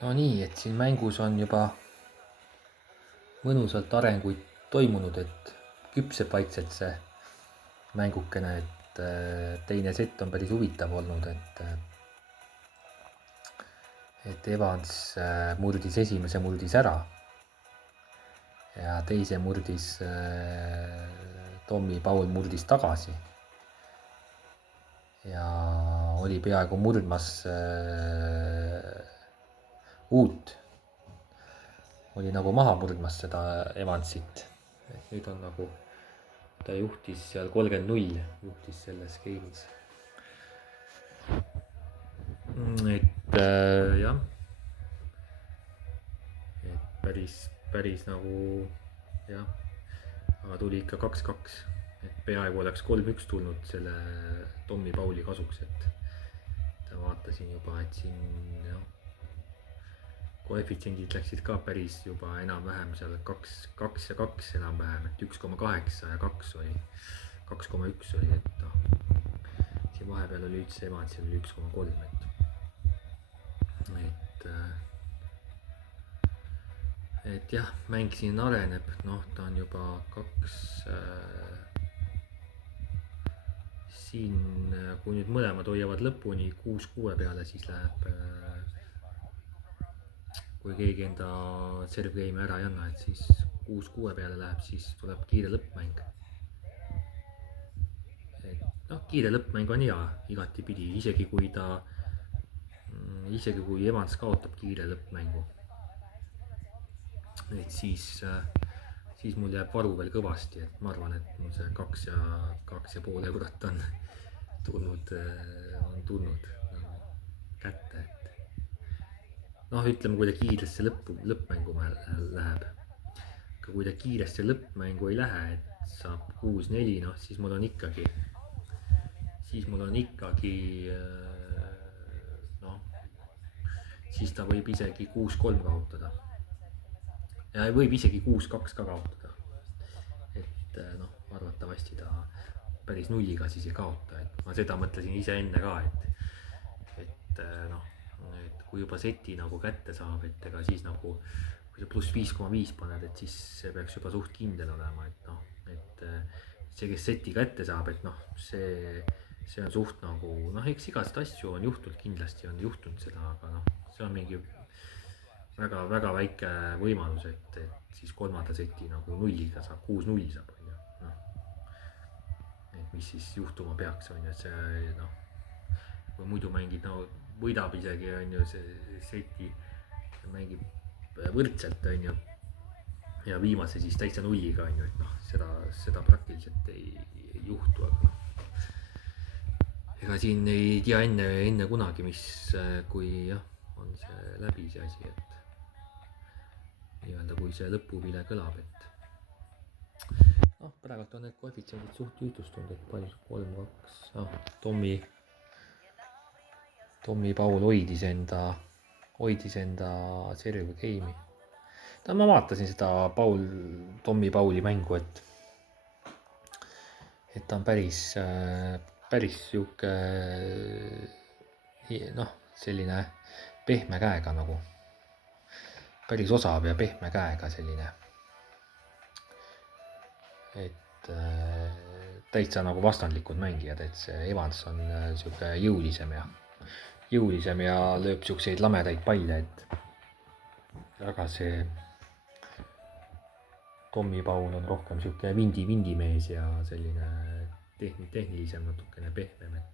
No nii, et siin mängus on juba mõnusalt arenguid toimunud, et küpseb vaikselt see mängukene, et teine sett on päris huvitav olnud, et Evans murdis esimese murdis ära ja teise murdis Tommy Paul murdis tagasi ja oli peaaegu murdmas uut, oli nagu maha murdmas seda Evansit, et nüüd on nagu ta juhtis seal 30-0 juhtis selles game'is. Et jah, et päris nagu jah, aga tuli ikka 2-2, et peaaegu oleks 3-1 tulnud selle Tommy Pauli kasuks, et vaatasin juba, et siin jah, koefitsiendid läksid ka päris juba enam-vähem seal 2 ja 2 enam-vähem, et 1,8 ja 2 oli, 2,1 oli, et noh, siin vahepeal oli üldse Evansil oli 1,3, et jah, mäng siin areneb, noh, ta on juba 2 siin, kui nüüd mõlemad hoiavad lõpuni 6-6 peale, siis läheb kui keegi enda serve game'i ära ei anna, et siis 6-6 peale läheb, siis tuleb kiire lõppmäng. Et noh, kiire lõppmäng on hea igatipidi, isegi kui Evans kaotab kiire lõppmängu, et siis mul jääb varu veel kõvasti, et ma arvan, et mul see 2,5 eurot on tulnud nagu kätte, et noh, ütleme, kui ta kiiresse lõppmängu läheb, aga kui ta kiiresse lõppmängu ei lähe, et saab 6-4, noh, siis mul on ikkagi noh, siis ta võib isegi 6-3 kaotada ja võib isegi 6-2 ka kaotada, et noh, arvatavasti ta päris nulliga siis ei kaota, et ma seda mõtlesin ise enne ka, et noh, et kui juba seti nagu kätte saab, et ega siis nagu kui sa pluss 5,5 paned, et siis see peaks juba suht kindel olema, et noh, et see, kes seti kätte saab, et noh, see on suht nagu noh, eks igast asju on juhtunud, kindlasti on juhtunud seda, aga noh, see on mingi väga väike võimalus, et siis kolmanda seti nagu nulliga saab, 6-0 saab, on ju, noh, et mis siis juhtuma peaks, on ju, et see noh, kui muidu mängid, no võidab isegi, on ju, see seti mängib võrdselt, on ju, ja viimase siis täitsa nulliga, on ju, et noh, seda praktiliselt ei juhtu, aga noh, ega siin ei tea enne kunagi, mis, kui jah, on see läbi see asi, et nii-öelda kui see lõpuvile kõlab, et noh, praegult on need koefitsiendid suht ühtlustunud, et palju 3-2, noh, Tommy Paul hoidis enda serve game'i. no ma vaatasin seda Tommy Pauli mängu, et ta on päris sihuke noh, selline pehme käega nagu, päris osav ja pehme käega selline, et täitsa nagu vastandlikud mängijad, et see Evans on sihuke jõulisem ja lööb siukseid lamedaid palle, et aga see Tommy Paul on rohkem sihuke vindimees ja selline tehnilisem, natukene pehmem, et